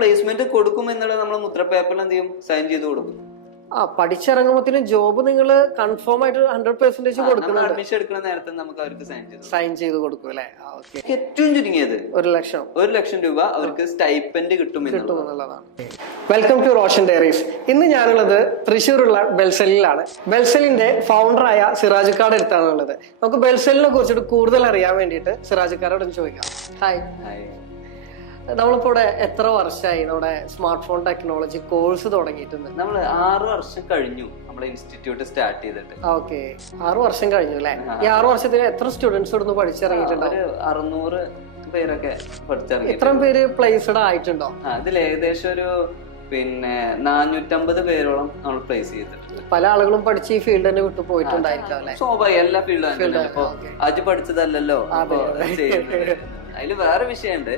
Placement കൊടുക്കും എന്നുള്ളത് നമ്മൾ മുദ്രപേപ്പറിൽ എന്ത് ചെയ്യും, സൈൻ ചെയ്ത് കൊടുക്കും. പഠിച്ചിറങ്ങുമ്പോഴത്തേനും ജോബ് നിങ്ങൾ കൺഫേം ആയിട്ട് 100% കൊടുക്കുന്നുണ്ട്. അഡ്മിഷൻ എടുക്കുന്ന നേരത്തെ നമുക്ക് അവർക്ക് സൈൻ ചെയ്ത് കൊടുക്കും അല്ലെ? ഏറ്റവും ചുരുങ്ങിയത് 1 ലക്ഷം രൂപ അവർക്ക് സ്റ്റൈപ്പൻഡ് കിട്ടും എന്നുള്ളതാണ്. Welcome to Roshan Diaries. ഇന്ന് ഞാനുള്ളത് തൃശ്ശൂരുള്ള ബെൽസെല്ലിലാണ്. ബെൽസെല്ലിന്റെ ഫൗണ്ടറായ സിറാജുക്കാട് അടുത്താണുള്ളത്. നമുക്ക് ബെൽസെല്ലിനെ കുറിച്ചിട്ട് കൂടുതൽ അറിയാൻ വേണ്ടിയിട്ട് സിറാജുക്കാരോട് ചോദിക്കാം. ഹായ്. നമ്മളിപ്പോ ഇവിടെ എത്ര വർഷമായി നമ്മുടെ സ്മാർട്ട് ഫോൺ ടെക്നോളജി കോഴ്സ് തുടങ്ങിയിട്ടുണ്ട്? നമ്മൾ 6 വർഷം കഴിഞ്ഞു നമ്മുടെ ഇൻസ്റ്റിറ്റ്യൂട്ട് സ്റ്റാർട്ട് ചെയ്തിട്ട്. ഓക്കെ, 6 വർഷം കഴിഞ്ഞു അല്ലെ? ഈ 6 വർഷത്തിൽ എത്ര സ്റ്റുഡൻസ് ഇവിടുന്ന് പഠിച്ചിറങ്ങിയിട്ടുണ്ടോ? 600 പേരൊക്കെ പഠിച്ചിറങ്ങി. ഇത്രയും പേര് പ്ലേസ്ഡ് ആയിട്ടുണ്ടോ? അതിൽ ഏകദേശം ഒരു 450 പേരോളം നമ്മൾ പ്ലേസ് ചെയ്തിട്ടുണ്ട്. പല ആളുകളും പഠിച്ച് ഈ ഫീൽഡ് തന്നെ വിട്ടു പോയിട്ടുണ്ടായിരിക്കും അല്ലെ? സ്വാഭാവികം, എല്ലാ ഫീൽഡും. ഇപ്പൊ അത് പഠിച്ചതല്ലല്ലോ അതില് വേറെ വിഷയമുണ്ട്.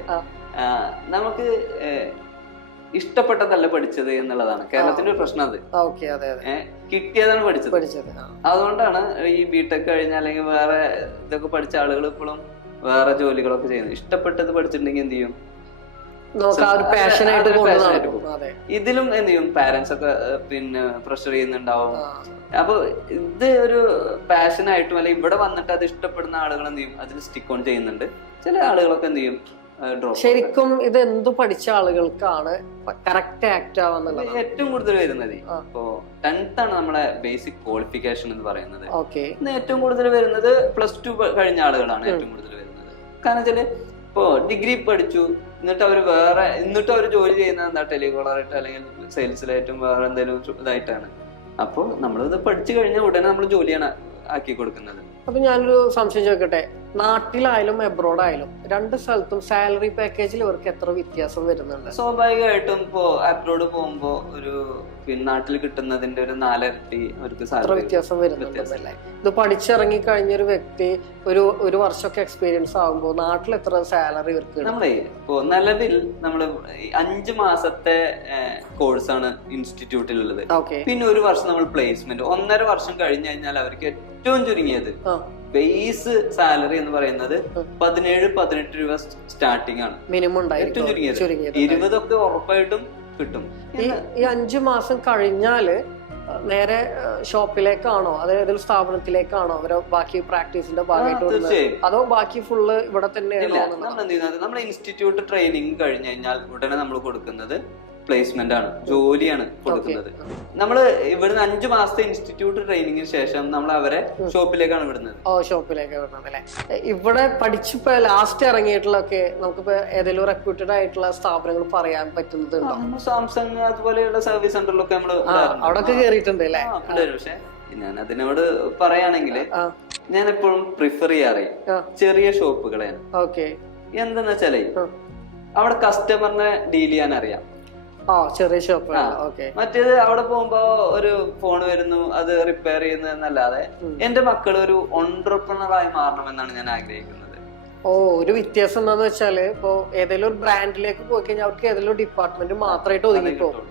നമുക്ക് ഇഷ്ടപ്പെട്ടതല്ല പഠിച്ചത് എന്നുള്ളതാണ് കേരളത്തിന്റെ ഒരു പ്രശ്നം. അത് കിട്ടിയതാണ് പഠിച്ചത്. അതുകൊണ്ടാണ് ഈ ബിടെക് കഴിഞ്ഞ അല്ലെങ്കിൽ വേറെ ഇതൊക്കെ പഠിച്ച ആളുകൾ ഇപ്പോഴും വേറെ ജോലികളൊക്കെ ചെയ്യുന്നത്. ഇഷ്ടപ്പെട്ടത് പഠിച്ചിട്ടുണ്ടെങ്കിൽ എന്ത് ചെയ്യും, ഇതിലും എന്ത് ചെയ്യും, പാരന്റ്സ് ഒക്കെ പിന്നെ പ്രഷർ ചെയ്യുന്നുണ്ടാവും. അപ്പൊ ഇത് ഒരു പാഷനായിട്ടും അല്ലെങ്കിൽ ഇവിടെ വന്നിട്ട് അത് ഇഷ്ടപ്പെടുന്ന ആളുകൾ എന്ത് ചെയ്യും, അതിൽ സ്റ്റിക്ക് ഓൺ ചെയ്യുന്നുണ്ട്. ചില ആളുകളൊക്കെ എന്ത് ചെയ്യും, ശരിക്കും ഇത് എന്ത് പഠിച്ച ആളുകൾക്കാണ് കറക്റ്റ് ആക്ട് ആവുന്നത്? ഏറ്റവും കൂടുതൽ വരുന്നത് ഇപ്പോ 10th ആണ് നമ്മളെ ബേസിക് ക്വാളിഫിക്കേഷൻ എന്ന് പറയുന്നത്. ഏറ്റവും കൂടുതൽ വരുന്നത് +2 കഴിഞ്ഞ ആളുകളാണ് ഏറ്റവും കൂടുതൽ വരുന്നത്. കാരണം വെച്ചാല് ഇപ്പോ ഡിഗ്രി പഠിച്ചു എന്നിട്ട് അവർ ജോലി ചെയ്യുന്നത് എന്താ, ടെലികോളറായിട്ട് അല്ലെങ്കിൽ സെയിൽസിലായിട്ടും വേറെ എന്തെങ്കിലും ഇതായിട്ടാണ്. അപ്പോൾ നമ്മളിത് പഠിച്ചു കഴിഞ്ഞാൽ ഉടനെ നമ്മൾ ജോലിയാണ് ആക്കി കൊടുക്കുന്നത്. അപ്പൊ ഞാനൊരു സംശയം ചോദിക്കട്ടെ, നാട്ടിലായാലും എബ്രോഡ് ആയാലും രണ്ട് സ്ഥലത്തും സാലറി പാക്കേജിൽ ഇവർക്ക് എത്ര വ്യത്യാസം വരുന്നുണ്ട്? സ്വാഭാവികമായിട്ടും ഇപ്പോ അബ്രോഡ് പോകുമ്പോ ഒരു നാട്ടിൽ കിട്ടുന്നതിന്റെ ഒരു 4 ഇരട്ടി അവർക്ക് വ്യത്യാസം വരുന്നുണ്ടല്ലേ? ഇത് പഠിച്ചിറങ്ങി കഴിഞ്ഞൊരു വ്യക്തി ഒരു വർഷമൊക്കെ എക്സ്പീരിയൻസ് ആകുമ്പോൾ നാട്ടിൽ എത്ര സാലറി ഇവർക്ക്? നമ്മളെ ഇപ്പോ നിലവിൽ നമ്മള് 5 മാസത്തെ കോഴ്സാണ് ഇൻസ്റ്റിറ്റ്യൂട്ടിലുള്ളത്. പിന്നെ 1 വർഷം നമ്മൾ പ്ലേസ്മെന്റ്, 1.5 വർഷം കഴിഞ്ഞു കഴിഞ്ഞാൽ അവർക്ക് ഏറ്റവും ചുരുങ്ങിയത് ബേസ് സാലറി എന്ന് പറയുന്നത് 17-18 രൂപ സ്റ്റാർട്ടിംഗ് ആണ് മിനിമം. ഏറ്റവും ചുരുങ്ങിയത് 20 ഒക്കെ ഉറപ്പായിട്ടും കിട്ടും. ഈ 5 മാസം കഴിഞ്ഞാല് നേരെ ഷോപ്പിലേക്കാണോ അതായത് സ്ഥാപനത്തിലേക്കാണോ അവരോ ബാക്കി പ്രാക്ടീസിന്റെ ഭാഗമായിട്ട്, അതോ ബാക്കി ഫുള്ള് ഇവിടെ തന്നെയാണോ? നമ്മുടെ ഇൻസ്റ്റിറ്റ്യൂട്ട് ട്രെയിനിങ് കഴിഞ്ഞു കഴിഞ്ഞാൽ ഉടനെ നമ്മൾ കൊടുക്കുന്നത് പ്ലേസ്മെന്റ് ആണ്, ജോലിയാണ് കൊടുക്കുന്നത്. നമ്മള് ഇവിടുന്ന് 5 മാസത്തെ ഇൻസ്റ്റിറ്റ്യൂട്ട് ട്രെയിനിങ്ങിന് ശേഷം നമ്മൾ അവരെ ഷോപ്പിലേക്കാണ് വിടുന്നത്. ഷോപ്പിലേക്ക് വിടുന്നത് അല്ലെ? ഇവിടെ പഠിച്ചിപ്പോ ലാസ്റ്റ് ഇറങ്ങിയിട്ടുള്ളൊക്കെ നമുക്കിപ്പോ ഏതെങ്കിലും റെപ്യൂട്ടഡ് ആയിട്ടുള്ള സ്ഥാപനങ്ങൾ പറയാൻ പറ്റുന്നതുണ്ടോ? സാംസങ് അതുപോലെയുള്ള സർവീസ് സെന്ററിലൊക്കെ നമ്മള് അവിടെ കേറിയിട്ടുണ്ട് അല്ലെ? പക്ഷെ ഞാൻ അതിനോട് പറയുകയാണെങ്കിൽ ഞാൻ എപ്പോഴും പ്രിഫർ ചെയ്യാറ് ചെറിയ ഷോപ്പുകളെയാണ്. എന്താന്ന് വെച്ചാലേ അവിടെ കസ്റ്റമറിനെ ഡീൽ ചെയ്യാൻ അറിയാം. ചെറിയ ഷോപ്പ്. മറ്റേത് അവിടെ പോകുമ്പോ ഒരു ഫോൺ വരുന്നു, അത് റിപ്പയർ ചെയ്യുന്നതെന്നല്ലാതെ എന്റെ മക്കൾ ഒരു ഓൺട്രപ്രണറായി മാറണമെന്നാണ് ഞാൻ ആഗ്രഹിക്കുന്നത്. ഒരു വ്യത്യാസം എന്താന്ന് വെച്ചാല് ഇപ്പൊ ഏതെങ്കിലും ഒരു ബ്രാൻഡിലേക്ക് പോയി കഴിഞ്ഞാൽ അവർക്ക് ഏതെങ്കിലും ഡിപ്പാർട്ട്മെന്റ് മാത്രമായിട്ട് ഒതുങ്ങിപ്പോകും.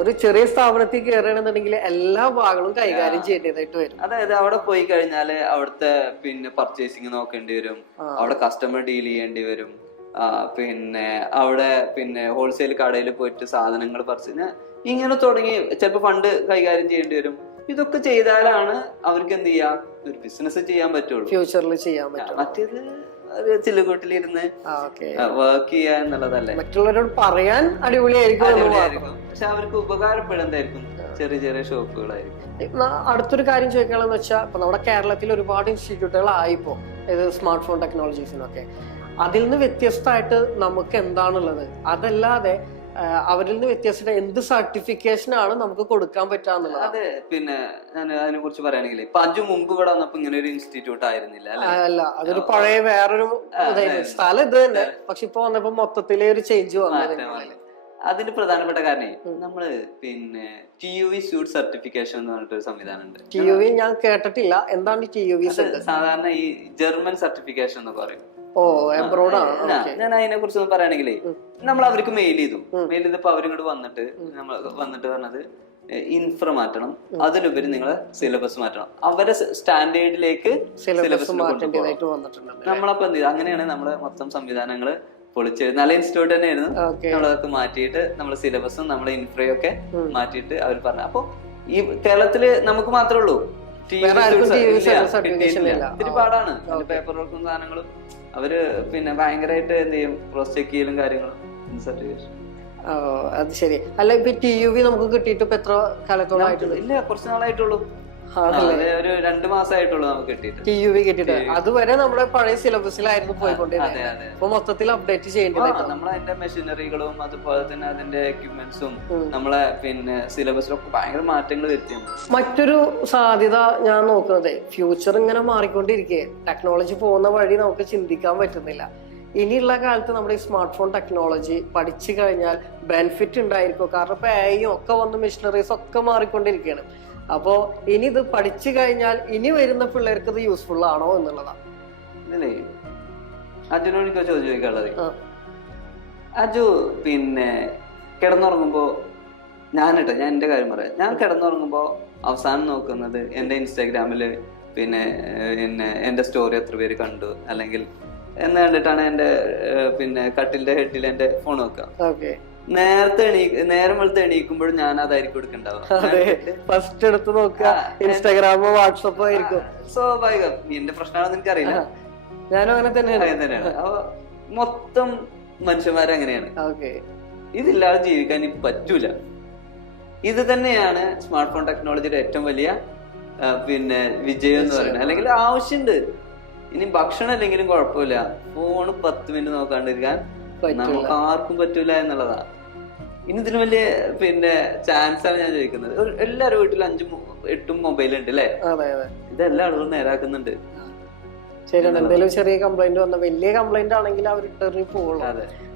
ഒരു ചെറിയ സ്ഥാപനത്തിൽ കയറുകയാണെന്നുണ്ടെങ്കിൽ എല്ലാ ഭാഗങ്ങളും കൈകാര്യം ചെയ്യേണ്ടതായിട്ട് വരും. അതായത് അവിടെ പോയി കഴിഞ്ഞാല് അവിടുത്തെ പിന്നെ പർച്ചേസിങ് നോക്കേണ്ടി വരും, അവിടെ കസ്റ്റമർ ഡീൽ ചെയ്യേണ്ടി വരും, പിന്നെ അവിടെ പിന്നെ ഹോൾസെയിൽ കടയിൽ പോയിട്ട് സാധനങ്ങൾ പർച്ചേസ് ഇങ്ങനെ തുടങ്ങി ചിലപ്പോൾ ഫണ്ട് കൈകാര്യം ചെയ്യേണ്ടി വരും. ഇതൊക്കെ ചെയ്താലാണ് അവർക്ക് എന്ത് ചെയ്യാം, ഒരു ബിസിനസ് ചെയ്യാൻ പറ്റുള്ളൂ, ഫ്യൂച്ചറിൽ ചെയ്യാൻ പറ്റും. മറ്റേത് ചില്ലുകൂട്ടിലിരുന്ന് വർക്ക് ചെയ്യുക എന്നുള്ളതല്ലേ. മറ്റുള്ളവരോട് പറയാൻ അടിപൊളിയായിരിക്കും, പക്ഷെ അവർക്ക് ഉപകാരപ്പെടുന്നതായിരിക്കും ചെറിയ ചെറിയ ഷോപ്പുകളായിരിക്കും. അടുത്തൊരു കാര്യം ചോദിക്കാണെന്ന് വെച്ചാൽ ഇപ്പൊ നമ്മുടെ കേരളത്തിൽ ഒരുപാട് ഇൻസ്റ്റിറ്റ്യൂട്ടുകൾ ആയിപ്പോ ഇത് സ്മാർട്ട് ഫോൺ ടെക്നോളജീസിനൊക്കെ. അതിൽ നിന്ന് വ്യത്യസ്തമായിട്ട് നമുക്ക് എന്താണുള്ളത്? അതല്ലാതെ അവരിൽ നിന്ന് വ്യത്യസ്ത എന്ത് സർട്ടിഫിക്കേഷൻ ആണ് നമുക്ക് കൊടുക്കാൻ പറ്റാന്നുള്ളത്? അതെ, പിന്നെ ഞാൻ അതിനെ കുറിച്ച് പറയുകയാണെങ്കിൽ ഇപ്പൊ 5 മുമ്പ് ഇവിടെ വന്നപ്പോ ഇങ്ങനെ ഒരു ഇൻസ്റ്റിറ്റ്യൂട്ട് ആയിരുന്നില്ല. അല്ല, അതൊരു പഴയ വേറൊരു സ്ഥലം ഇത് തന്നെ. പക്ഷെ ഇപ്പൊ വന്നപ്പോ മൊത്തത്തിലെ ഒരു ചേഞ്ച് വന്നു. അതിന് പ്രധാനപ്പെട്ട കാരണം നമ്മള് പിന്നെ TUV സ്യൂട്ട് സർട്ടിഫിക്കേഷൻ എന്ന് പറഞ്ഞിട്ടൊരു സംവിധാനം ഉണ്ട്. TUV ഞാൻ കേട്ടിട്ടില്ല, എന്താണ് TUV? സാധാരണ ഈ ജർമ്മൻ സർട്ടിഫിക്കേഷൻ എന്ന് പറയും. ഞാൻ അതിനെ കുറിച്ച് പറയുകയാണെങ്കിലേ നമ്മൾ അവർക്ക് മെയിൽ ചെയ്തപ്പോ അവരിങ്ങോട്ട് വന്നിട്ട് പറഞ്ഞത് ഇൻഫ്ര മാറ്റണം, അതിലുപരി നിങ്ങളെ സിലബസ് മാറ്റണം, അവരെ സ്റ്റാൻഡേർഡിലേക്ക് സിലബസ് നമ്മളപ്പോ എന്ത് ചെയ്തു, അങ്ങനെയാണ് നമ്മളെ മൊത്തം സംവിധാനങ്ങള് പൊളിച്ച് നല്ല ഇൻസ്റ്റിറ്റ്യൂട്ട് തന്നെയായിരുന്നു. നമ്മളതൊക്കെ മാറ്റിയിട്ട് നമ്മുടെ സിലബസും നമ്മുടെ ഇൻഫ്രയും ഒക്കെ മാറ്റിയിട്ട് അവർ പറഞ്ഞു. അപ്പൊ ഈ കേരളത്തില് നമുക്ക് മാത്രമേ ഉള്ളൂ ഇത്തിരി പാടാണ്. പേപ്പർ വർക്കും സാധനങ്ങളും അവര് പിന്നെ ഭയങ്കരമായിട്ട് എന്ത് ചെയ്യും, ക്രോസ് ചെക്ക് ചെയ്യലും കാര്യങ്ങളും. സർട്ടിഫിക്കേഷൻ അത് ശരി. അല്ല ഇപ്പൊ TUV നമുക്ക് കിട്ടിയിട്ട് ഇപ്പൊ എത്ര കാലത്തോളം ആയിട്ടുള്ളൂ? ഇല്ല, കുറച്ച് നാളായിട്ടുള്ളൂ. ഒരു 2 മാസമായിട്ടുള്ളൂ നമുക്ക് കിട്ടിയിട്ട്. TUV കിട്ടിയിട്ട് അതുവരെ നമ്മുടെ പഴയ സിലബസിലായിരുന്നു പോയിക്കൊണ്ടിരുന്നത്. അപ്പൊ മൊത്തത്തിൽ അപ്ഡേറ്റ് ചെയ്യേണ്ടി നമ്മളെ അതിന്റെ മെഷീനറികളും അതുപോലെ തന്നെ അതിന്റെ എക്യുപ്മെന്റ്സും നമ്മളെ പിന്നെ സിലബസിലൊക്കെ ഭയങ്കര മാറ്റങ്ങൾ വരുത്തിയാണ്. മറ്റൊരു സാധ്യത ഞാൻ നോക്കുന്നത്, ഫ്യൂച്ചർ ഇങ്ങനെ മാറിക്കൊണ്ടിരിക്കെ ടെക്നോളജി പോകുന്ന വഴി നമുക്ക് ചിന്തിക്കാൻ പറ്റുന്നില്ല. ഇനിയുള്ള കാലത്ത് നമ്മുടെ ഈ സ്മാർട്ട് ഫോൺ ടെക്നോളജി പഠിച്ചു കഴിഞ്ഞാൽ ബെനിഫിറ്റ് ഉണ്ടായിരിക്കും. കാരണം ഇപ്പൊ AI ഒക്കെ വന്ന് മെഷീനറീസ് ഒക്കെ മാറിക്കൊണ്ടിരിക്കുകയാണ്. അപ്പോ ഇനി ഇത് പഠിച്ചു കഴിഞ്ഞാൽ ഇനി വരുന്ന പിള്ളേർക്ക് ഇത് യൂസ്ഫുൾ ആണോ എന്നുള്ളതാണ്. അജുനോട് എനിക്ക് ചോദ്യം ചോദിക്കാനുള്ളത്, അജു പിന്നെ കിടന്നുറങ്ങുമ്പോ ഞാൻ എന്റെ കാര്യം പറയാം. ഞാൻ കിടന്നുറങ്ങുമ്പോ അവസാനം നോക്കുന്നത് എന്റെ ഇൻസ്റ്റാഗ്രാമില് പിന്നെ എന്റെ സ്റ്റോറി എത്ര പേര് കണ്ടു അല്ലെങ്കിൽ എന്ന് കണ്ടിട്ടാണ് എന്റെ പിന്നെ കട്ടിലിന്റെ ഹെഡിൽ എന്റെ ഫോൺ വെക്കുക. നേരം വെളുത്ത് എണീക്കുമ്പോഴും ഞാൻ അതായിരിക്കും എടുക്കണ്ടാവുക. ഫസ്റ്റ് എടുത്ത് നോക്കുക ഇൻസ്റ്റാഗ്രാമോ വാട്സപ്പോ ആയിരിക്കും. സ്വാഭാവികം, എന്റെ പ്രശ്നമാണെന്ന് എനിക്കറിയില്ല. ഞാനും അങ്ങനെ തന്നെയാണ്. അപ്പൊ മൊത്തം മനുഷ്യന്മാരങ്ങനെയാണ്. ഇതില്ലാതെ ജീവിക്കാൻ എനിക്ക് പറ്റൂല. ഇത് തന്നെയാണ് സ്മാർട്ട് ഫോൺ ടെക്നോളജിയുടെ ഏറ്റവും വലിയ പിന്നെ വിജയം എന്ന് പറയുന്നത്. അല്ലെങ്കിൽ ആവശ്യമുണ്ട്. ഇനി ഭക്ഷണം അല്ലെങ്കിലും കുഴപ്പമില്ല, ഫോണ് 10 മിനിറ്റ് നോക്കാണ്ടിരിക്കാൻ നമുക്ക് ആർക്കും പറ്റൂല എന്നുള്ളതാണ്. ഇനി ഇതിന് വലിയ പിന്നെ ചാൻസ് ആണ് ഞാൻ ചോദിക്കുന്നത്. എല്ലാവരും വീട്ടിൽ 5-8 മൊബൈൽ ഉണ്ട് അല്ലെ? ഇതെല്ലാ ആളുകളും നേരാക്കുന്നുണ്ട്. ശരിയാണ്. എന്തെങ്കിലും ചെറിയ കംപ്ലൈന്റ് വന്ന, വലിയ കംപ്ലൈന്റ് ആണെങ്കിൽ അവർ റിട്ടേൺ പോകുള്ളൂ.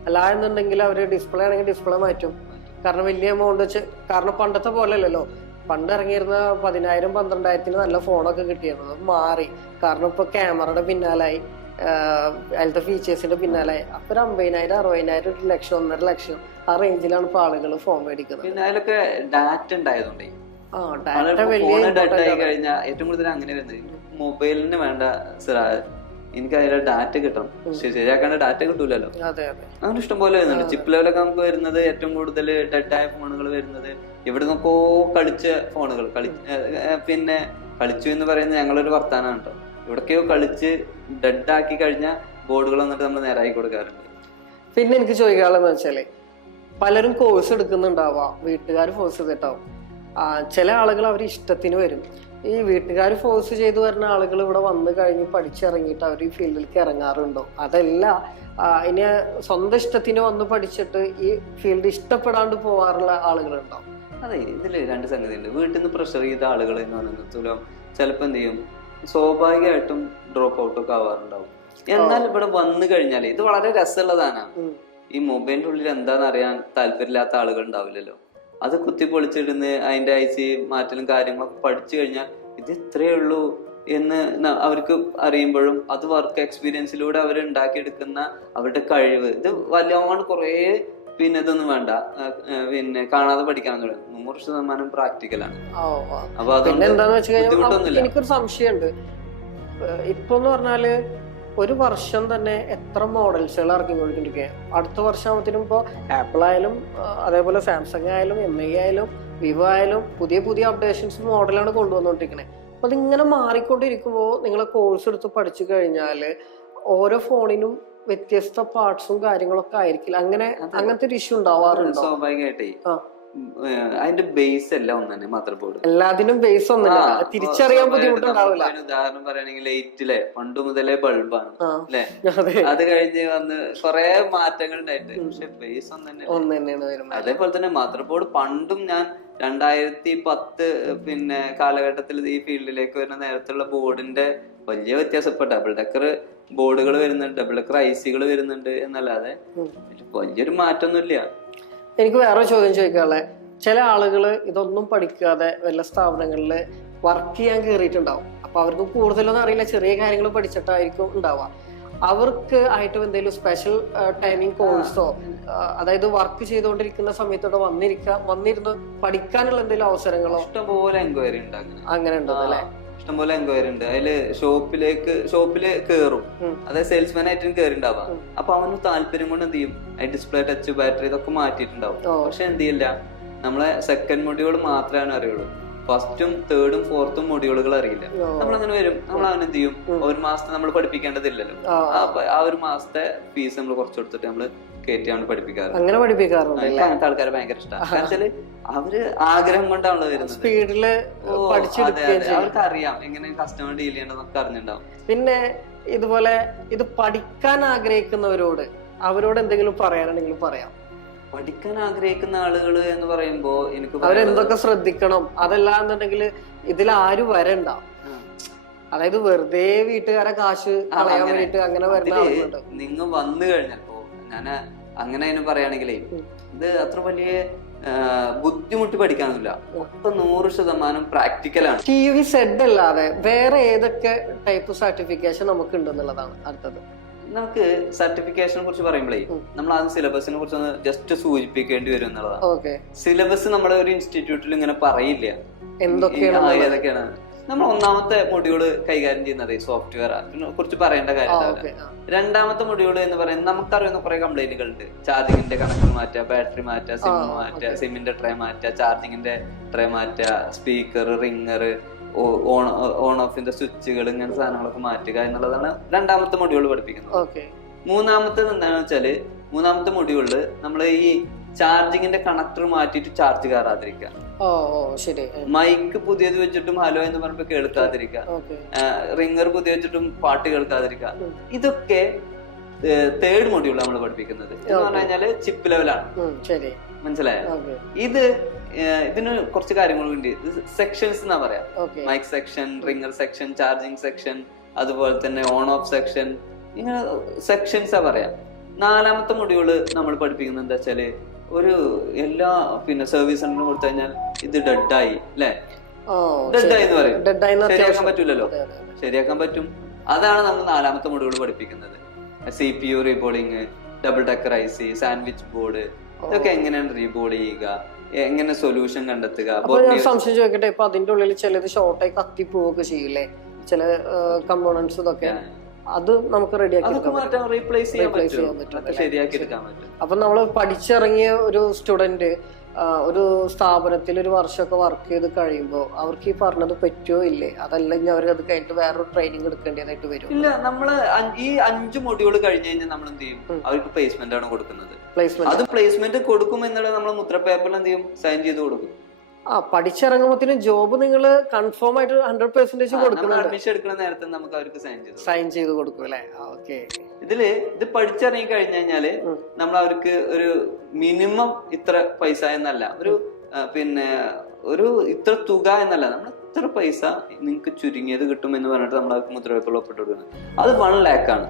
അല്ല എന്നുണ്ടെങ്കിൽ അവര് ഡിസ്പ്ലേ ആണെങ്കിൽ ഡിസ്പ്ലേ മാറ്റും. കാരണം വലിയ എമൗണ്ട് വെച്ച്, കാരണം പണ്ടത്തെ പോലെ അല്ലല്ലോ. പണ്ട് ഇറങ്ങിയിരുന്ന 10,000-12,000 നല്ല ഫോണൊക്കെ കിട്ടിയിരുന്നത് മാറി. കാരണം ഇപ്പൊ ക്യാമറയുടെ പിന്നാലായി, അതിലത്തെ ഫീച്ചേഴ്സിന്റെ പിന്നാലായി. അപ്പൊ 50,000, 60,000, 1 ലക്ഷം, 1.5 ലക്ഷം ആ റേഞ്ചിലാണ് ഇപ്പൊ ആളുകൾ ഫോൺ മേടിക്കുന്നത്. പിന്നെ അതിലൊക്കെ ഡാറ്റ ഉണ്ടായതുകൊണ്ടേ ഡാറ്റ ആയി കഴിഞ്ഞാൽ ഏറ്റവും കൂടുതൽ അങ്ങനെ വരുന്നത് മൊബൈലിന് വേണ്ട എനിക്ക് അതിലെ ഡാറ്റ കിട്ടണം. ശരിയാക്കാണ്ട് ഡാറ്റ കിട്ടൂലല്ലോ. അങ്ങനെ ഇഷ്ടംപോലെ വരുന്നുണ്ട്. ചിപ്പ് ലെവലൊക്കെ നമുക്ക് വരുന്നത് ഏറ്റവും കൂടുതൽ ഡെഡായ ഫോണുകൾ വരുന്നത് എവിടെ നിന്നൊക്കെ കളിച്ച ഫോണുകൾ പിന്നെ കളിച്ചു എന്ന് പറയുന്നത് ഞങ്ങളൊരു വർത്താനാണ് കേട്ടോ. എവിടൊക്കെയോ കളിച്ച് ഡെഡാക്കി കഴിഞ്ഞ ബോർഡുകൾ വന്നിട്ട് നമ്മൾ നേരായി കൊടുക്കാറുണ്ട്. പിന്നെ എനിക്ക് ചോദിക്കാനുള്ളതെന്ന് വെച്ചാല്, പലരും കോഴ്സ് എടുക്കുന്നുണ്ടാവാം, വീട്ടുകാർ ഫോഴ്സ് ചെയ്തിട്ടാവും. ചില ആളുകൾ അവർ ഇഷ്ടത്തിന് വരും. ഈ വീട്ടുകാർ ഫോഴ്സ് ചെയ്ത് വരുന്ന ആളുകൾ ഇവിടെ വന്നു കഴിഞ്ഞ് പഠിച്ചിറങ്ങിയിട്ട് അവർ ഈ ഫീൽഡിലേക്ക് ഇറങ്ങാറുണ്ടോ? അതല്ല ഇനി സ്വന്തം ഇഷ്ടത്തിന് വന്ന് പഠിച്ചിട്ട് ഈ ഫീൽഡ് ഇഷ്ടപ്പെടാണ്ട് പോവാറുള്ള ആളുകളുണ്ടോ? അതെ, ഇതില് 2 സംഗതി ഉണ്ട്. വീട്ടിൽ നിന്ന് പ്രഷർ ചെയ്ത ആളുകൾ എന്ന് പറയുന്നത് ചിലപ്പോൾ എന്ത് ചെയ്യും, സ്വാഭാവികമായിട്ടും ഡ്രോപ്പ് ഔട്ട് ഒക്കെ ആവാറുണ്ടാവും. എന്നാൽ ഇവിടെ വന്നു കഴിഞ്ഞാൽ ഇത് വളരെ രസമുള്ളതാണ്. ഈ മൊബൈലിന്റെ ഉള്ളിൽ എന്താണെന്ന് അറിയാൻ താല്പര്യമില്ലാത്ത ആളുകൾ ഉണ്ടാവില്ലല്ലോ. അത് കുത്തി പൊളിച്ചിടുന്ന് അതിന്റെ IC മാറ്റലും കാര്യങ്ങളൊക്കെ പഠിച്ചു കഴിഞ്ഞാൽ ഇത് ഇത്രയേ ഉള്ളൂ എന്ന് അവർക്ക് അറിയുമ്പോഴും അത് വർക്ക് എക്സ്പീരിയൻസിലൂടെ അവർ ഉണ്ടാക്കിയെടുക്കുന്ന അവരുടെ കഴിവ് ഇത് വല്ലാണ്ട് കുറേ പിന്നെ ഇതൊന്നും വേണ്ട, പിന്നെ കാണാതെ പഠിക്കാൻ തുടങ്ങി. 100% പ്രാക്ടിക്കലാണ്. അപ്പൊ അതുകൊണ്ട് എനിക്കൊരു സംശയമുണ്ട്. ഇപ്പൊന്ന് പറഞ്ഞാല് ഒരു വർഷം തന്നെ എത്ര മോഡൽസുകൾ ഇറക്കിക്കൊണ്ടിരിക്കുക. അടുത്ത വർഷമാകുമ്പോഴത്തേനും ഇപ്പോൾ ആപ്പിൾ ആയാലും അതേപോലെ സാംസങ് ആയാലും MI ആയാലും വിവോ ആയാലും പുതിയ പുതിയ അപ്ഡേഷൻസ് മോഡലാണ് കൊണ്ടുവന്നുകൊണ്ടിരിക്കുന്നത്. അപ്പൊ അതിങ്ങനെ മാറിക്കൊണ്ടിരിക്കുമ്പോൾ നിങ്ങൾ കോഴ്സ് എടുത്ത് പഠിച്ചു കഴിഞ്ഞാൽ ഓരോ ഫോണിനും വ്യത്യസ്ത പാർട്സും കാര്യങ്ങളൊക്കെ ആയിരിക്കില്ല. അങ്ങനത്തെ ഒരു ഇഷ്യൂ ഉണ്ടാവാറുണ്ടോ? സ്വാഭാവികമായിട്ടേ അതിന്റെ ബേസ് എല്ലാം ഒന്ന് തന്നെ, മദർ ബോർഡ് എല്ലാത്തിനും ബേസ് ഒന്നല്ല, തിരിച്ചറിയാൻ ബുദ്ധിമുട്ടുണ്ടാവില്ല. ഉദാഹരണം പറയുകയാണെങ്കിൽ 8 പണ്ട് മുതലേ ബൾബാണ് അല്ലെ, അത് കഴിഞ്ഞ് വന്ന് കുറെ മാറ്റങ്ങൾ ഉണ്ടായിട്ട്, പക്ഷെ ബേസ് ഒന്ന് തന്നെയാണ്. അതേപോലെ തന്നെ മദർ ബോർഡ് പണ്ടും ഞാൻ 2010 പിന്നെ കാലഘട്ടത്തിൽ ഈ ഫീൽഡിലേക്ക് വരുന്ന നേരത്തുള്ള ബോർഡിന്റെ വലിയ വ്യത്യാസം. ഇപ്പൊ ഡബിൾ ഡെക്കർ ബോർഡുകൾ വരുന്നുണ്ട്, ഡബിൾ ഡെക്കർ IC വരുന്നുണ്ട് എന്നല്ലാതെ വലിയൊരു മാറ്റമൊന്നുമില്ല. എനിക്ക് വേറെ ചോദ്യം ചോദിക്കാനുള്ളത്, ചില ആളുകൾ ഇതൊന്നും പഠിക്കാതെ വല്ല സ്ഥാപനങ്ങളിൽ വർക്ക് ചെയ്യാൻ കയറിയിട്ടുണ്ടാവും. അപ്പൊ അവർക്ക് കൂടുതലൊന്നും അറിയില്ല, ചെറിയ കാര്യങ്ങൾ പഠിച്ചിട്ടായിരിക്കും ഉണ്ടാവുക. അവർക്ക് ആയിട്ട് എന്തെങ്കിലും സ്പെഷ്യൽ ടൈമിംഗ് കോഴ്സോ, അതായത് വർക്ക് ചെയ്തുകൊണ്ടിരിക്കുന്ന സമയത്തോടെ വന്നിരുന്ന് പഠിക്കാനുള്ള എന്തെങ്കിലും അവസരങ്ങളോ? ഇഷ്ടംപോലെ എൻക്വയറി ഉണ്ട്. അങ്ങനെ ഉണ്ടോ അല്ലെ? ഇഷ്ടംപോലെ എൻക്വയറി ഉണ്ട്. അതില് ഷോപ്പില് കയറും, അതായത് സെയിൽസ്മാൻ ആയിട്ടും കയറി ഉണ്ടാവാം. അപ്പൊ അവന് താല്പര്യം കൊണ്ട് എന്ത് ചെയ്യും, ഡിസ്പ്ലേ, ടച്ച്, ബാറ്ററി ഇതൊക്കെ മാറ്റിയിട്ടുണ്ടാവും. പക്ഷെ എന്ത് ചെയ്യില്ല, നമ്മളെ സെക്കൻഡ് മൊഡ്യൂൾ മാത്രമേ അറിയുള്ളൂ. ഫസ്റ്റും തേർഡും ഫോർത്തും മൊഡ്യൂളുകൾ അറിയില്ല. നമ്മളങ്ങനെ വരും, നമ്മൾ അവൻ എന്ത് ചെയ്യും, ഒരു മാസത്തെ നമ്മൾ പഠിപ്പിക്കേണ്ടതില്ലല്ലോ, ആ ഒരു മാസത്തെ ഫീസ് നമ്മൾ കുറച്ച് കൊടുത്തിട്ട് നമ്മള് കയറ്റിയാണ് പഠിപ്പിക്കാറ്. അങ്ങനെ പഠിപ്പിക്കാറുണ്ട്. അങ്ങനത്തെ ആൾക്കാരെ ഭയങ്കര ഇഷ്ടമാണ്. കാരണം വെച്ചാല് അവര് ആഗ്രഹം കൊണ്ടാണല്ലോ വരുന്നത്. സ്പീഡില് അവർക്ക് അറിയാം എങ്ങനെ കസ്റ്റമർ ഡീൽ ചെയ്യണമെന്നൊക്കെ അറിഞ്ഞിട്ടുണ്ടാവും. പിന്നെ ഇതുപോലെ ഇത് പഠിക്കാൻ ആഗ്രഹിക്കുന്നവരോട് എന്തെങ്കിലും പറയാനുണ്ടെങ്കിലും പറയാം. പഠിക്കാൻ ആഗ്രഹിക്കുന്ന ആളുകൾ എന്ന് പറയുമ്പോ എനിക്ക് അവരെന്തൊക്കെ ശ്രദ്ധിക്കണം, അതല്ലാന്നുണ്ടെങ്കിൽ ഇതിൽ ആരും വരണ്ട. അതായത് വെറുതെ വീട്ടുകാരെ കാശ് കളയാൻ വേണ്ടിട്ട് അങ്ങനെ വരുന്ന ആളുകളുണ്ട്. നിങ്ങൾ വന്നു കഴിഞ്ഞപ്പോ ഞാൻ അങ്ങനെ അതിന് പറയുകയാണെങ്കിലേ, ഇത് അത്ര വലിയ ബുദ്ധിമുട്ട് പഠിക്കാനൊന്നുമില്ല. ഒക്കെ 100% പ്രാക്ടിക്കലാണ്. TV സെഡ് അല്ലാതെ വേറെ ഏതൊക്കെ ടൈപ്പ് സർട്ടിഫിക്കേഷൻ നമുക്ക് ഉണ്ടെന്നുള്ളതാണ് അടുത്തത്. നമുക്ക് സർട്ടിഫിക്കേഷനെ കുറിച്ച് പറയുമ്പോഴേ നമ്മൾ ആദ്യം സിലബസിനെ കുറിച്ച് ഒന്ന് ജസ്റ്റ് സൂചിപ്പിക്കേണ്ടി വരും എന്നുള്ളതാണ്. സിലബസ് നമ്മുടെ ഒരു ഇൻസ്റ്റിറ്റ്യൂട്ടിൽ ഇങ്ങനെ പറയില്ല ഏതൊക്കെയാണ്. നമ്മൾ ഒന്നാമത്തെ മൊഡ്യൂള് കൈകാര്യം ചെയ്യുന്നത് സോഫ്റ്റ്വെയർ, അതിനെ കുറിച്ച് പറയേണ്ട കാര്യം. രണ്ടാമത്തെ മൊഡ്യൂൾ എന്ന് പറയുന്നത് നമുക്കറിയുന്ന കുറെ കംപ്ലൈന്റുകൾ ഉണ്ട്. ചാർജിങ്ങിന്റെ കണക്ടർ മാറ്റുക, ബാറ്ററി മാറ്റുക, സിം മാറ്റുക, സിമ്മിന്റെ ട്രേ മാറ്റുക, ചാർജിങ്ങിന്റെ ട്രേ മാറ്റുക, സ്പീക്കർ, റിംഗർ, ഓൺ ഓഫിന്റെ സ്വിച്ചുകൾ, ഇങ്ങനത്തെ സാധനങ്ങളൊക്കെ മാറ്റുക എന്നുള്ളതാണ് രണ്ടാമത്തെ മൊഡ്യൂൾ പഠിപ്പിക്കുന്നത്. മൂന്നാമത്തേത് എന്താണെന്ന് വെച്ചാല്, മൂന്നാമത്തെ മൊഡ്യൂളില് നമ്മൾ ഈ ചാർജിങ്ങിന്റെ കണക്ടർ മാറ്റിയിട്ട് ചാർജ് കയറാതിരിക്കുക, മൈക്ക് പുതിയത് വെച്ചിട്ടും ഹലോ എന്ന് പറഞ്ഞപ്പോ കേൾക്കാതിരിക്കുക, റിംഗർ പുതിയ വെച്ചിട്ടും പാട്ട് കേൾക്കാതിരിക്കുക. ഇതൊക്കെ തേർഡ് മൊഡ്യൂൾ നമ്മൾ പഠിപ്പിക്കുന്നത് എന്ന് പറഞ്ഞു കഴിഞ്ഞാല് ചിപ്പ് ലെവലാണ്. മനസ്സിലായോ? ഇതിന് കുറച്ച് കാര്യങ്ങളുണ്ട്. സെക്ഷൻസ് എന്നാ പറയാ. Mic section, ringer section, charging section, അതുപോലെ തന്നെ ഓൺ ഓഫ് സെക്ഷൻ, ഇങ്ങനെ സെക്ഷൻസാ പറയാ. നാലാമത്തെ മൊഡ്യൂള് നമ്മൾ പഠിപ്പിക്കുന്നത് എന്താ വെച്ചാല്, ഒരു എല്ലാ സർവീസ് സെന്ററിനും കൊടുത്തു കഴിഞ്ഞാൽ ഇത് ഡെഡായി അല്ലെ, ഡെഡായി എന്ന് പറയും. ശരിയാക്കാൻ പറ്റൂലല്ലോ, ശരിയാക്കാൻ പറ്റും. അതാണ് നമ്മൾ നാലാമത്തെ മൊഡ്യൂൾ പഠിപ്പിക്കുന്നത്. CPU reballing, double decker IC, sandwich board, ഇതൊക്കെ എങ്ങനെയാണ് റീബോൾ ചെയ്യുക, എങ്ങനെ സൊല്യൂഷൻ കണ്ടെത്തുക. സംശയം ചോദിക്കട്ടെ, ഇപ്പൊ അതിന്റെ ഉള്ളിൽ ചിലത് ഷോർട്ടായി കത്തി പോവുകയൊക്കെ ചെയ്യില്ലേ, ചില കമ്പോണൻസ്, ഇതൊക്കെ അത് നമുക്ക് റീപ്ലേസ് ചെയ്യാൻ പറ്റും, ശരിയാക്കി എടുക്കാൻ പറ്റും. അപ്പൊ നമ്മള് പഠിച്ചിറങ്ങിയ ഒരു സ്റ്റുഡന്റ് ഒരു സ്ഥാപനത്തിൽ ഒരു വർഷമൊക്കെ വർക്ക് ചെയ്ത് കഴിയുമ്പോൾ അവർക്ക് ഈ പറഞ്ഞത് പറ്റുമോ ഇല്ലേ, അതല്ലെങ്കിൽ അവർ അത് കഴിഞ്ഞിട്ട് വേറൊരു ട്രെയിനിങ് എടുക്കേണ്ടതായിട്ട് വരും? ഇല്ല, നമ്മള് ഈ 5 മൊഡ്യൂൾ കഴിഞ്ഞ് കഴിഞ്ഞാൽ നമ്മൾ എന്ത് ചെയ്യും, അവർക്ക് പ്ലേസ്മെന്റ് ആണ് കൊടുക്കുന്നത്. അത് പ്ലേസ്മെന്റ് കൊടുക്കും എന്നുള്ളത് നമ്മൾ മുദ്ര പേപ്പറിൽ എന്ത് ചെയ്യും, സൈൻ ചെയ്ത് കൊടുക്കും. പഠിച്ചിറങ്ങുമ്പോഴത്തേനും ജോബ് നിങ്ങൾ കൺഫേം ആയിട്ട് 100% കൊടുക്കുന്നുണ്ട്. അഡ്മിഷൻ എടുക്കുന്ന നേരത്തെ നമുക്ക് അവർക്ക് സൈൻ ചെയ്ത് കൊടുക്കും അല്ലെ? ഇത് പഠിച്ചിറങ്ങി കഴിഞ്ഞു കഴിഞ്ഞാല് നമ്മൾ അവർക്ക് ഒരു മിനിമം ഇത്ര പൈസ എന്നല്ല, ഒരു ഇത്ര തുക എന്നല്ല, നമ്മൾ ഇത്ര പൈസ നിങ്ങൾക്ക് ചുരുങ്ങിയത് കിട്ടും എന്ന് പറഞ്ഞിട്ട് നമ്മൾ അവർക്ക് മുദ്രവയ്പുള്ള ഒപ്പിട്ട് കൊടുക്കുന്നത്. അത് 1 lakh ആണ്.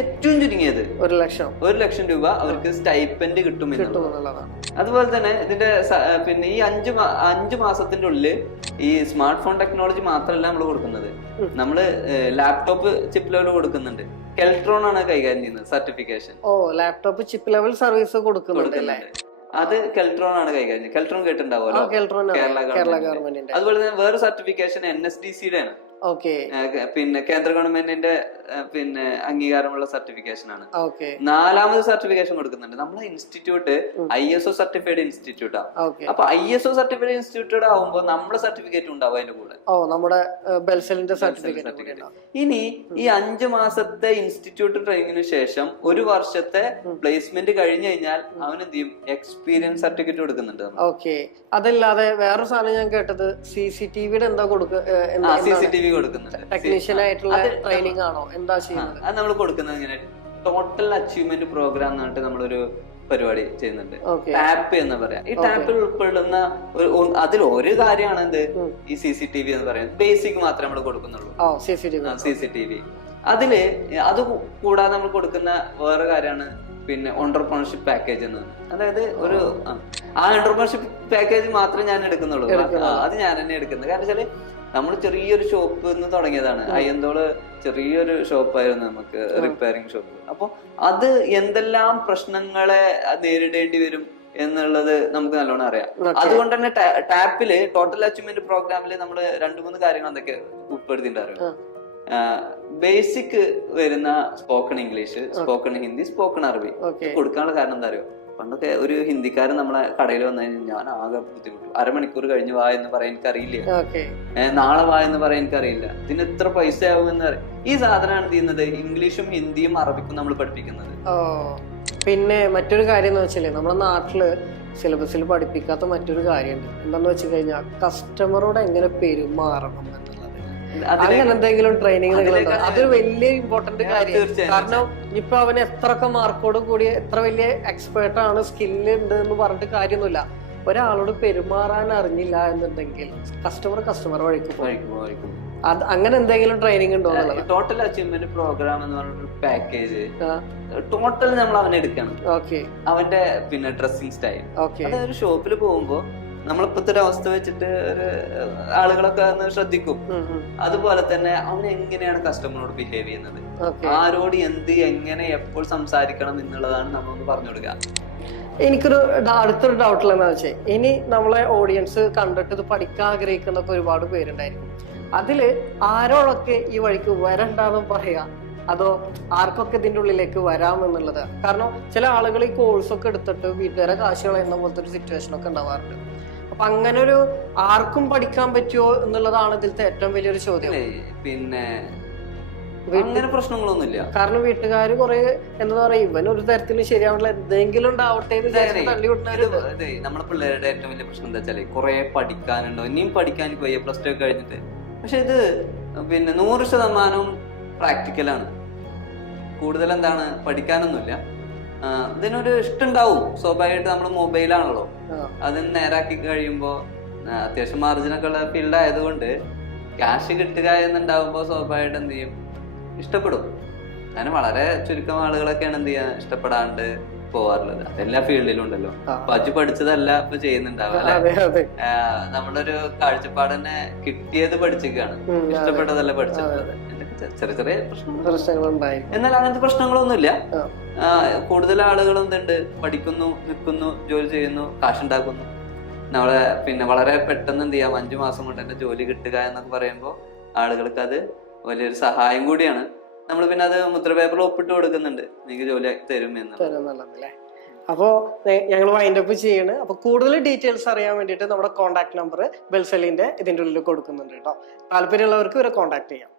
ഏറ്റവും ചുരുങ്ങിയത് 1 ലക്ഷം രൂപ അവർക്ക് സ്റ്റൈപ്പൻഡ് കിട്ടും എന്നുള്ളതാണ്. അതുപോലെ തന്നെ ഇതിന്റെ ഈ 5 മാസത്തിന്റെ ഉള്ളിൽ ഈ സ്മാർട്ട് ഫോൺ ടെക്നോളജി മാത്രമല്ല നമ്മൾ കൊടുക്കുന്നത്, നമ്മള് ലാപ്ടോപ്പ് ചിപ്പ് ലെവൽ കൊടുക്കുന്നുണ്ട്. കെൽട്രോൺ ആണ് കൈകാര്യം ചെയ്യുന്നത് certification. Laptop chip level service കൊടുക്കുന്നുണ്ട്. അത് കെൽട്രോൺ ആണ് കൈകാര്യം. കെൽട്രോൺ കേട്ടിട്ടുണ്ടാവുമല്ലോ, കേരള ഗവൺമെന്റ്. അതുപോലെ തന്നെ വേറെ സർട്ടിഫിക്കേഷൻ NSDCയുടെ ആണ്. കേന്ദ്ര ഗവൺമെന്റിന്റെ അംഗീകാരമുള്ള സർട്ടിഫിക്കേഷൻ ആണ്. 4ാമത് സർട്ടിഫിക്കേഷൻ കൊടുക്കുന്നുണ്ട്. നമ്മളെ ഇൻസ്റ്റിറ്റ്യൂട്ട് ISO സർട്ടിഫൈഡ് ഇൻസ്റ്റിറ്റ്യൂട്ടാണ്. അപ്പൊ ISO സർട്ടിഫൈഡ് ഇൻസ്റ്റിറ്റ്യൂട്ട് ആവുമ്പോൾ നമ്മുടെ സർട്ടിഫിക്കറ്റ് ഉണ്ടാവും അതിന്റെ കൂടെ, നമ്മുടെ ബെൽസലിന്റെ സർട്ടിഫിക്കറ്റ്. ഇനി ഈ 5 മാസത്തെ ഇൻസ്റ്റിറ്റ്യൂട്ട് ട്രെയിനിങ്ങിന് ശേഷം 1 വർഷത്തെ പ്ലേസ്മെന്റ് കഴിഞ്ഞു കഴിഞ്ഞാൽ അവൻ എന്ത് ചെയ്യും, എക്സ്പീരിയൻസ് സർട്ടിഫിക്കറ്റ് കൊടുക്കുന്നുണ്ട്. അതല്ലാതെ വേറൊരു സാധനം ഞാൻ കേട്ടത് CCTVയുടെ എന്താ CCTV കൊടുക്കുന്നുണ്ട്. ടെക്നീഷ്യൻ ആയിട്ടുള്ള ട്രെയിനിങ് ആണോ, എന്താ ചെയ്യുന്നത്? അത് നമ്മൾ കൊടുക്കുന്നത് ഇങ്ങനെ ടോട്ടൽ അച്ചീവ്മെന്റ് പ്രോഗ്രാം എന്ന് പറഞ്ഞിട്ട് നമ്മളൊരു പരിപാടി ചെയ്യുന്നുണ്ട്. ടാപ്പ് എന്ന് പറയാം. ഈ ടാപ്പിൽ ഉൾപ്പെടുന്ന അതിൽ ഒരു കാര്യമാണ് എന്ത്, ഈ CCTV എന്ന് പറയുന്നത്. ബേസിക് മാത്രമേ നമ്മൾ കൊടുക്കുന്നുള്ളൂ, CCTV. അത് കൂടാതെ നമ്മൾ കൊടുക്കുന്ന വേറെ കാര്യമാണ് എന്റർപ്രണർഷിപ്പ് പാക്കേജ് എന്ന്. അതായത് ആ എന്റർപ്രണർഷിപ്പ് പാക്കേജ് മാത്രമേ ഞാൻ എടുക്കുന്നുള്ളൂ. അത് ഞാൻ തന്നെ എടുക്കുന്നത്. കാരണം വെച്ചാല് നമ്മൾ ചെറിയൊരു ഷോപ്പ് നിന്ന് തുടങ്ങിയതാണ്. അയ്യന്തോള് ചെറിയൊരു ഷോപ്പായിരുന്നു നമുക്ക്, റിപ്പയറിംഗ് ഷോപ്പ്. അപ്പൊ അത് എന്തെല്ലാം പ്രശ്നങ്ങളെ നേരിടേണ്ടി വരും എന്നുള്ളത് നമുക്ക് നല്ലോണം അറിയാം. അതുകൊണ്ട് തന്നെ ടാപ്പില് ടോട്ടൽ അച്ചീവ്മെന്റ് പ്രോഗ്രാമില് നമ്മൾ 2-3 കാര്യങ്ങൾ എന്തൊക്കെ ഉൾപ്പെടുത്തിയിട്ടുണ്ടായിരുന്നു. ബേസിക് വരുന്ന spoken English, spoken Hindi, spoken അറബി കൊടുക്കാനുള്ള കാരണം എന്താ അറിയോ? പണ്ടൊക്കെ ഒരു ഹിന്ദിക്കാരൻ നമ്മളെ കടയിൽ വന്നു കഴിഞ്ഞാൽ ഞാൻ ആകെ ബുദ്ധിമുട്ടു. അരമണിക്കൂർ കഴിഞ്ഞ് വാ എന്ന് പറയാൻ എനിക്കറിയില്ല, നാളെ വാ എന്ന് പറയാൻ എനിക്കറിയില്ല, ഇതിന് എത്ര പൈസ ആവും എന്ന് പറയും. ഈ സാധനമാണ് ചെയ്യുന്നത് ഇംഗ്ലീഷും ഹിന്ദിയും അറബിക്കും നമ്മൾ പഠിപ്പിക്കുന്നത്. പിന്നെ മറ്റൊരു കാര്യം എന്ന് വെച്ചാല് നമ്മുടെ നാട്ടില് സിലബസിൽ പഠിപ്പിക്കാത്ത മറ്റൊരു കാര്യമുണ്ട്. എന്താന്ന് വെച്ച് കഴിഞ്ഞാൽ കസ്റ്റമറോട് എങ്ങനെ പെരുമാറണം എന്നുള്ളത്. അങ്ങനെ എന്തെങ്കിലും ട്രെയിനിങ് അതൊരു വലിയ ഇമ്പോർട്ടന്റ് കാര്യമാണ്. കാരണം ഇപ്പൊ അവന് എത്രയൊക്കെ മാർക്കോട് കൂടി എത്ര വലിയ എക്സ്പേർട്ട് ആണ്, സ്കില്ല് ഉണ്ട് എന്ന് പറഞ്ഞിട്ട് കാര്യമൊന്നുമില്ല. ഒരാളോട് പെരുമാറാൻ അറിഞ്ഞില്ല എന്നുണ്ടെങ്കിൽ കസ്റ്റമർ വഴിക്കും. അത് അങ്ങനെ എന്തെങ്കിലും ട്രെയിനിങ് ഉണ്ടോ എന്നുള്ളത്. ടോട്ടൽ അച്ചീവ്മെന്റ് പ്രോഗ്രാം എന്ന് പറഞ്ഞൊരു പാക്കേജ് ടോട്ടൽ നമ്മൾ അവനെ എടുക്കണം. അവന്റെ പിന്നെ ഡ്രസ്സിംഗ് സ്റ്റൈൽ, അതൊരു ഷോപ്പിൽ പോകുമ്പോ നമ്മളിപ്പോഴത്തെ ഒരു അവസ്ഥ വെച്ചിട്ട് ആളുകളൊക്കെ ശ്രദ്ധിക്കും. അതുപോലെ തന്നെ അവൻ എങ്ങനെയാണ് കസ്റ്റമറോട് ബിഹേവ് ചെയ്യുന്നത്, ആരോട് എന്ത് എങ്ങനെ എപ്പോൾ സംസാരിക്കണം എന്നുള്ളതാണ് നമ്മളൊന്ന് പറഞ്ഞു കൊടുക്കുക. എനിക്കൊരു അടുത്തൊരു ഡൗട്ടിലെന്ന് വെച്ചാൽ, ഇനി നമ്മളെ ഓഡിയൻസ് കണ്ടിട്ട് ഇത് പഠിക്കാൻ ആഗ്രഹിക്കുന്ന ഒരുപാട് പേരുണ്ടായിരിക്കും. അതില് ആരോടൊക്കെ ഈ വഴിക്ക് വരണ്ടെന്നും പറയാ, അതോ ആർക്കൊക്കെ ഇതിന്റെ ഉള്ളിലേക്ക് വരാമെന്നുള്ളത്? കാരണം ചില ആളുകൾ ഈ കോഴ്സൊക്കെ എടുത്തിട്ട് വീട്ടുകാരെ കാശ് കളയുന്ന പോലത്തെ ഒരു സിറ്റുവേഷൻ ഒക്കെ ഉണ്ടാവാറുണ്ട്. അപ്പൊ അങ്ങനെ ഒരു ആർക്കും പഠിക്കാൻ പറ്റുമോ എന്നുള്ളതാണ് ഇതിലത്തെ ഏറ്റവും വലിയൊരു ചോദ്യം. പിന്നെ അങ്ങനെ പ്രശ്നങ്ങളൊന്നുമില്ല. കാരണം വീട്ടുകാര് കുറെ എന്താ പറയാ, ഇവൻ ഒരു തരത്തിലും ശരിയാവുന്നില്ല, എന്തെങ്കിലും ഉണ്ടാവട്ടെ തള്ളി വിടുന്നവരുണ്ട്. നമ്മളെ പിള്ളേരുടെ ഏറ്റവും വലിയ പ്രശ്നം എന്താ വെച്ചാല് കുറെ പഠിക്കാനുണ്ടോ, ഇനിയും പഠിക്കാൻ പോയി +2 ഒക്കെ കഴിഞ്ഞിട്ട്. പക്ഷെ ഇത് പിന്നെ 100% പ്രാക്ടിക്കലാണ്. കൂടുതൽ എന്താണ് പഠിക്കാനൊന്നുമില്ല. ഇതിനൊരു ഇഷ്ടമുണ്ടാവും സ്വാഭാവികമായിട്ട്. നമ്മൾ മൊബൈലാണല്ലോ, അതിന് നേരാക്കി കഴിയുമ്പോൾ അത്യാവശ്യം മാർജിനൊക്കെ ഉള്ള ഫീൽഡ് ആയതുകൊണ്ട് ക്യാഷ് കിട്ടുക എന്നുണ്ടാവുമ്പോ സ്വാഭാവികമായിട്ട് എന്ത് ചെയ്യും, ഇഷ്ടപ്പെടും. അങ്ങനെ വളരെ ചുരുക്കം ആളുകളൊക്കെയാണ് എന്ത് ചെയ്യാൻ ഇഷ്ടപ്പെടാണ്ട് പോവാറുള്ളത്. അതെല്ലാ ഫീൽഡിലും ഉണ്ടല്ലോ. അജു പഠിച്ചതല്ല ഇപ്പൊ ചെയ്യുന്നുണ്ടാവും അല്ലെ. നമ്മളൊരു കാഴ്ചപ്പാട് തന്നെ കിട്ടിയത് പഠിച്ചിരിക്കുകയാണ്, ഇഷ്ടപ്പെട്ടതല്ല പഠിച്ചിട്ടുള്ളത്. ചെറിയ ചെറിയ പ്രശ്നങ്ങളുണ്ടായി. എന്നാൽ അങ്ങനത്തെ പ്രശ്നങ്ങളൊന്നുമില്ല. കൂടുതൽ ആളുകൾ എന്തുണ്ട്, പഠിക്കുന്നു, നിൽക്കുന്നു, ജോലി ചെയ്യുന്നു, കാശുണ്ടാക്കുന്നു. നമ്മളെ പിന്നെ വളരെ പെട്ടെന്ന് എന്ത് ചെയ്യാം, 5 മാസം കൊണ്ട് തന്നെ ജോലി കിട്ടുക എന്നൊക്കെ പറയുമ്പോൾ ആളുകൾക്ക് അത് വലിയൊരു സഹായം കൂടിയാണ്. നമ്മൾ പിന്നെ അത് മുദ്രപേപ്പറിൽ ഒപ്പിട്ട് കൊടുക്കുന്നുണ്ട്, നിങ്ങൾക്ക് ജോലി തരും എന്നുള്ളത്. അപ്പോ ഞങ്ങൾ വൈൻഡപ്പ് ചെയ്യാണ്. അപ്പൊ കൂടുതൽ ഡീറ്റെയിൽസ് അറിയാൻ വേണ്ടിയിട്ട് നമ്മുടെ കോൺടാക്ട് നമ്പർ ബെൽസെല്ലിന്റെ ഇതിന്റെ ഉള്ളിൽ കൊടുക്കുന്നുണ്ട് കേട്ടോ. താല്പര്യമുള്ളവർക്ക് ഇവരെ കോൺടാക്ട് ചെയ്യാം.